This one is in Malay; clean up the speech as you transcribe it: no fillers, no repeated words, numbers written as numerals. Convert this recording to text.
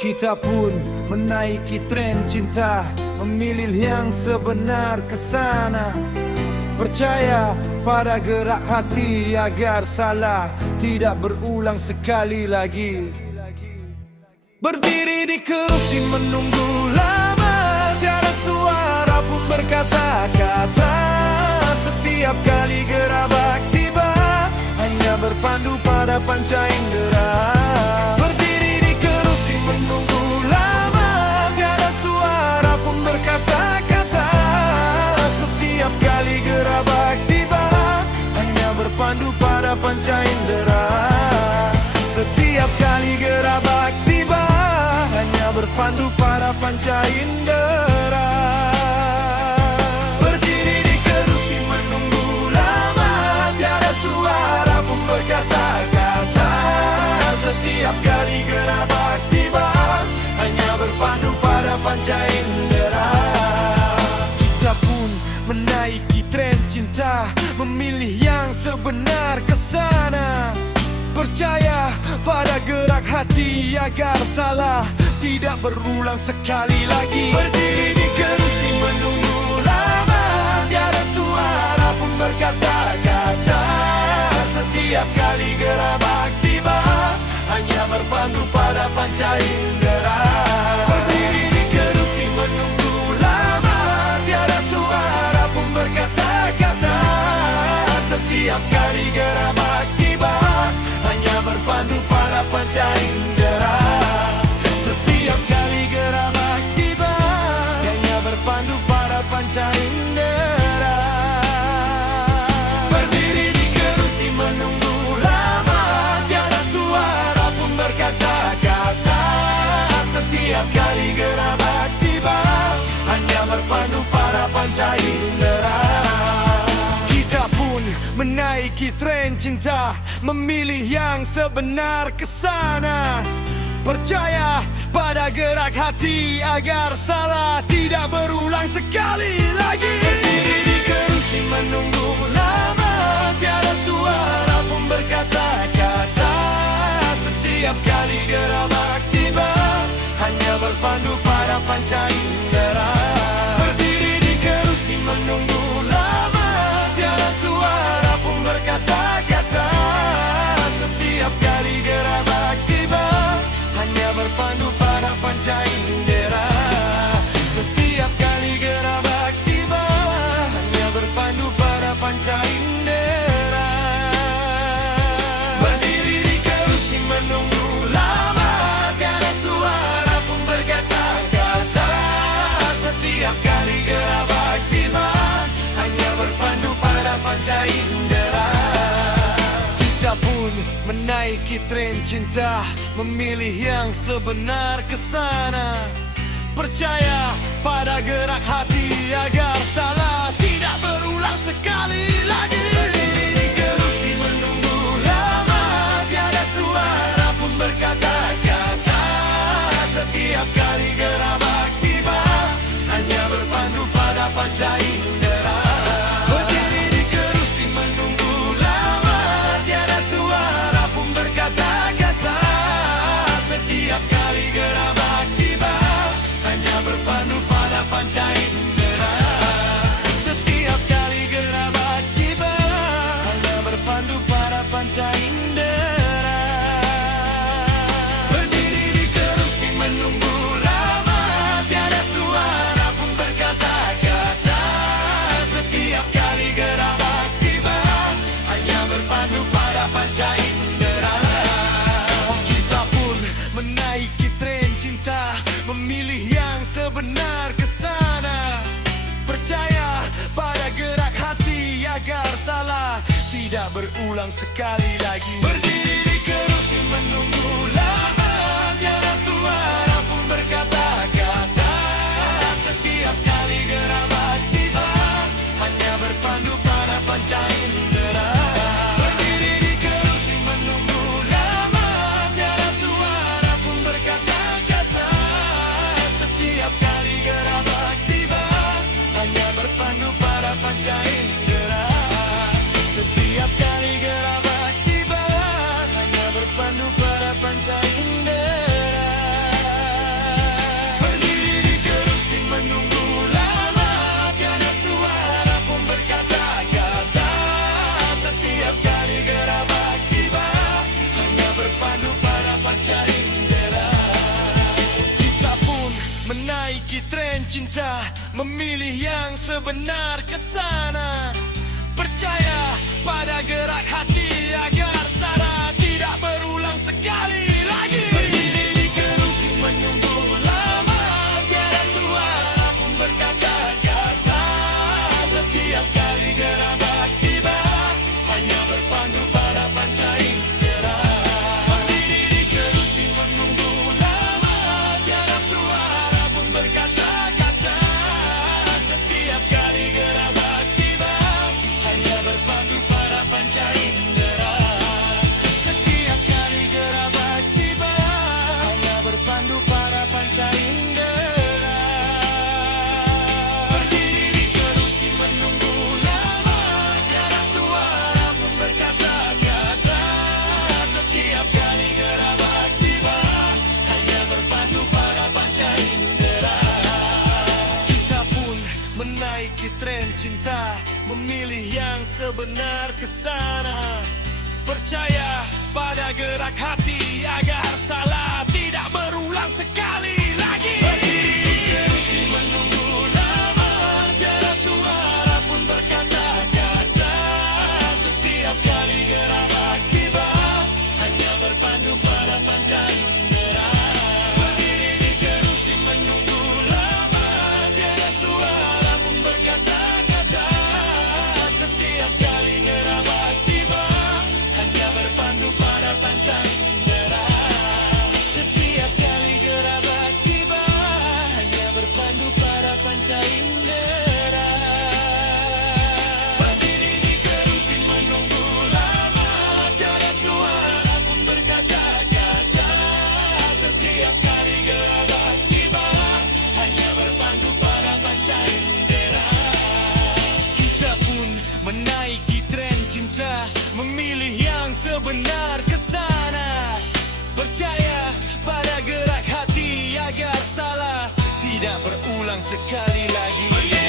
Kita pun menaiki tren cinta, memilih yang sebenar kesana. Percaya pada gerak hati agar salah tidak berulang sekali lagi. Berdiri di kerusi menunggu lama, tiada suara pun berkata-kata. Setiap kali gerabak tiba, hanya berpandu pada panca indera. Berdiri di kerusi menunggu lama, tiada suara pun berkata-kata. Setiap kali gerabak tiba, hanya berpandu pada panca indera. Setiap kali gerabak tiba, hanya berpandu pada panca indera. Berdiri di kerusi menunggu lama, tiada suara pun berkata-kata. Setiap kali gerabak tiba, hanya berpandu pada panca indera. Kita pun menaiki tren cinta, memilih yang sebenar kesana. Percaya pada gerak hati agar salah tidak berulang sekali lagi. Berdiri di kerusi menunggu lama, tiada suara pun berkata-kata. Setiap kali gerabak tiba, hanya berpandu pada panca indera. Berdiri di kerusi menunggu lama, tiada suara pun berkata-kata. Setiap kali gerabak tiba, hanya berpandu pada panca indera. Setiap kali gerabak tiba, hanya berpandu pada panca indera. Berdiri di kerusi menunggu lama, tiada suara pun berkata-kata. Setiap kali gerabak tiba, hanya berpandu pada panca indera. Kita pun menaiki tren cinta, memilih yang sebenar kesana. Percaya pada gerak hati agar salah tidak berulang sekali lagi. Berdiri di kerusi menunggu lama, tiada suara pun berkata-kata. Setiap kali gerabak tiba, hanya berpandu pada panca indera. Berdiri di kerusi menunggu lama, tiada suara pun berkata-kata. Setiap kali gerabak tiba, hanya berpandu pada panca indera. Setiap kali gerabak tiba, hanya berpandu pada panca indera. Berdiri di kerusi menunggu lama, tiada suara pun berkata-kata. Setiap kali gerabak tiba, hanya berpandu pada panca indera. Kita pun menaiki tren cinta, memilih yang sebenar kesana. Percaya pada gerak hati agar salah tidak berulang sekali lagi. Berdiri di kerusi menunggu lama, tiada suara pun berkata-kata. Setiap kali gerabak tiba, hanya berpandu pada panca indera. Berdiri di kerusi menunggu lama, tiada suara pun berkata-kata. Setiap kali gerabak tiba, hanya berpandu pada panca indera. Setiap kali gerabak tiba, hanya berpandu pada panca indera. Berdiri di kerusi menunggu lama, tiada suara pun berkata-kata. Setiap kali gerabak tiba, hanya berpandu pada panca indera. Kita pun menaiki tren cinta, memilih yang sebenar kesana. Percaya pada gerak hati agar salah tidak berulang sekali lagi. Berdiri di kerusi menunggu lama, tiada suara pun berkata-kata. Setiap kali gerabak tiba, hanya berpandu pada panca indera. Berdiri di kerusi menunggu lama, tiada suara pun berkata-kata. Setiap kali gerabak tiba, hanya berpandu pada panca indera. Setiap kali gerabak tiba, menaiki tren cinta, memilih yang sebenar kesana. Percaya pada gerak hati agar salah tidak berulang sekali lagi. Berdiri di kerusi menunggu lama, tiada suara pun berkata-kata. Setiap kali gerabak tiba, hanya berpandu pada panca indera. Berdiri di kerusi menunggu lama, tiada suara pun berkata-kata. Setiap kali gerabak tiba, hanya berpandu pada panca indera. Setiap kali gerabak tiba, hanya berpandu pada panca indera. Berdiri di kerusi menunggu lama, tiada suara pun berkata-kata. Setiap kali gerabak tiba, hanya berpandu pada panca indera. Kita pun menaiki tren cinta, memilih yang sebenar kesana. Percaya pada gerak hati agar salah tidak berulang sekali lagi. Berdiri di kerusi menunggu lama, tiada suara pun berkata-kata. Setiap kali gerabak tiba, hanya berpandu pada panca indera. Berdiri di kerusi menunggu lama, tiada suara pun berkata-kata. Setiap kali gerabak tiba, hanya berpandu pada panca indera. Setiap kali gerabak tiba, hanya berpandu pada panca indera. Berdiri di kerusi menunggu lama, tiada suara pun berkata-kata. Setiap kali gerabak tiba, hanya berpandu pada panca indera. Kita pun menaiki tren cinta, memilih yang sebenar kesana. Percaya pada gerak hati agar salah tidak berulang sekali lagi.